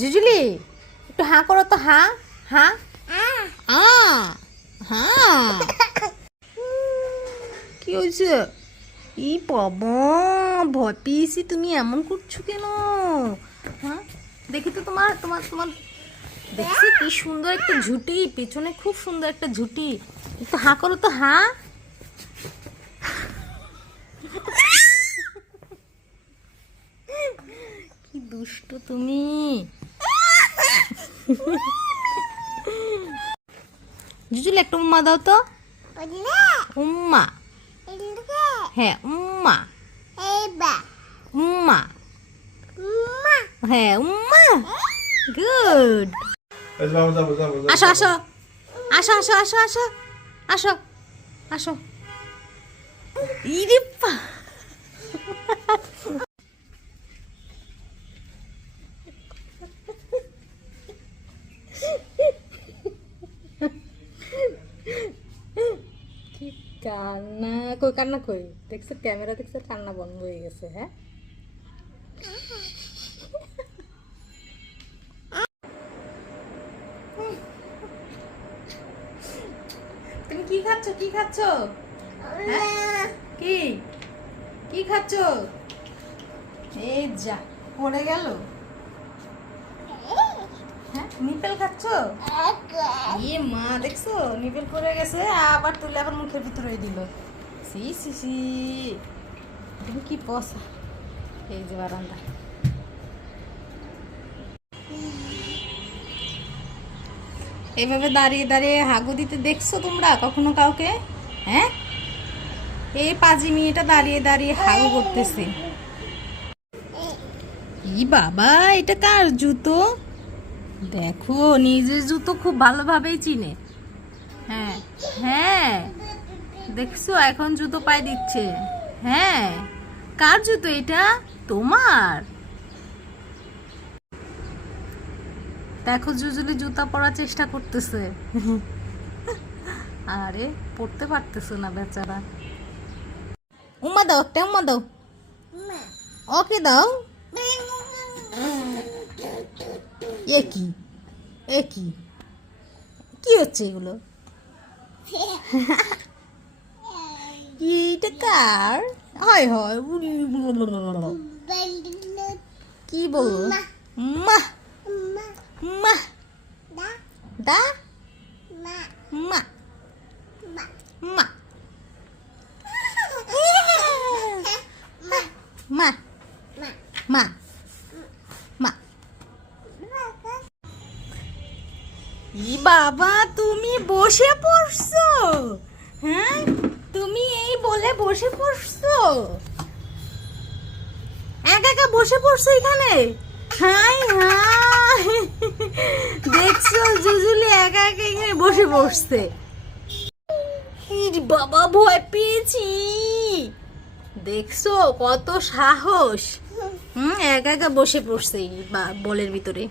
জুজুলি, একটু হাঁ করো তো, হাঁ হাঁ। কি হয়েছে? ই বাবা, ভয় পেয়েছি, তুমি এমন করছ কেন? হ্যাঁ দেখি তো তোমার তোমার তোমার। দেখছি কি সুন্দর একটা ঝুটি, পেছনে খুব সুন্দর একটা ঝুটি। একটু হাঁ করো তো, হাঁ কি দুষ্ট তুমি। জুজুল একটা উম্মা দাও তো। উম্মা। হ্যাঁ উম্মা। উম্মা। হ্যাঁ উম্মা। গুড। আসো আসো। আসো আসো আসো আসো। আসো আসো। ইরে কান্না কই কান্না কই? দেখছ, ক্যামেরা দেখছ, কান্না বন্ধ হয়ে গেছে হ্যাঁ? তুমি কি খাচ্ছ? কি খাচ্ছ? হ্যাঁ? কি? কি খাচ্ছ? এই যা, পড়ে গেল? নিপেল খাচ্ছ? ইয়ে মা, দেখছ? নিপেল পড়ে গেছে, আবার তুলে আবার মুখের ভিতরে দিল। সি সি সি। তুমি কি পসা? এই যে বারান্দা। এইভাবে দাঁড়িয়ে দাঁড়িয়ে হাগু দিতে দেখছ তোমরা কখনো কাউকে? হ্যাঁ? এই পাঁচি মেয়েটা দাঁড়িয়ে দাঁড়িয়ে হাগু করতেছে। ই বাবা, এটা কার জুতো? দেখো নিজের জুতো খুব ভালোভাবেই চিনে। হ্যাঁ হ্যাঁ। দেখছ এখন জুতো পায়ে দিচ্ছে। হ্যাঁ কার জুতো এটা? তোমার। দেখো জুজুলি জুতা পরার চেষ্টা করতেছে। আরে পড়তে পারতেছে না বেচারা। উমা দাও একটা উমা দাও। ওকে দাও। এ কি এ কি কি হচ্ছে এগুলো এটা কার হয় হয় কি বলব মা মা দা মা মা মা মা মা ই বাবা, তুমি বসে পড়ছো? হ্যাঁ তুমি এই বলে বসে পড়ছো? একা একা বসে পড়ছো এখানে? Hi hi. দেখছ, জুজুলি একা একা এখানে বসে পড়ছে। বাবা, ভয় পেয়েছি। দেখছ, কত সাহস। হুম, একা একা বসে পড়ছে বলের ভিতরে।